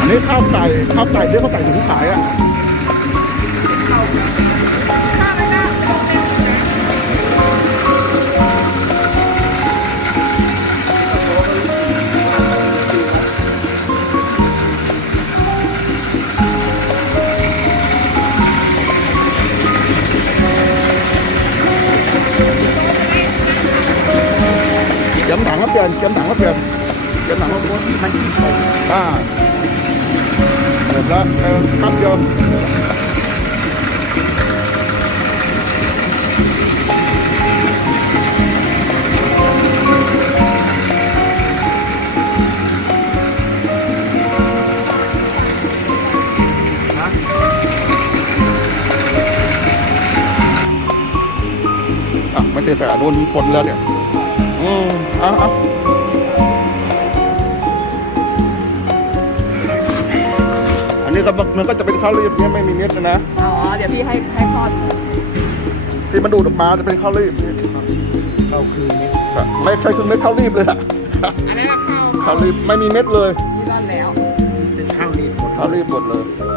อันนี้ข้าวไก่ข้าวไก่เรียกข้าวไก่ถุงขายอะ มถังครับเปลี่ยนเจียมถังครับเปลี่ยนเจียมถังครับมันที่ผมอ่าเสร็จแล้วเออครับโยมนะอะไม่ใช่แต่โดนคนแล้วเนี่ย อืมเอาเอาอันนี้ก็มันมันก็จะเป็นข้าวรีบเนี่ยไม่มีเม็ดนะนะอ๋อ เดี๋ยวพี่ให้ให้ทอดที่มันดูดออกมาจะเป็นข้าวรีบนี่เข้าคือนี่ครับไม่ใช่คือเม็ดข้าวรีบเลยนะอันนั้นก็ข้าวข้าวรีบไม่มีเม็ดเลยนี่ร่อนแล้วเป็นข้าวรีดหมดข้าวรีบหมดเลยอ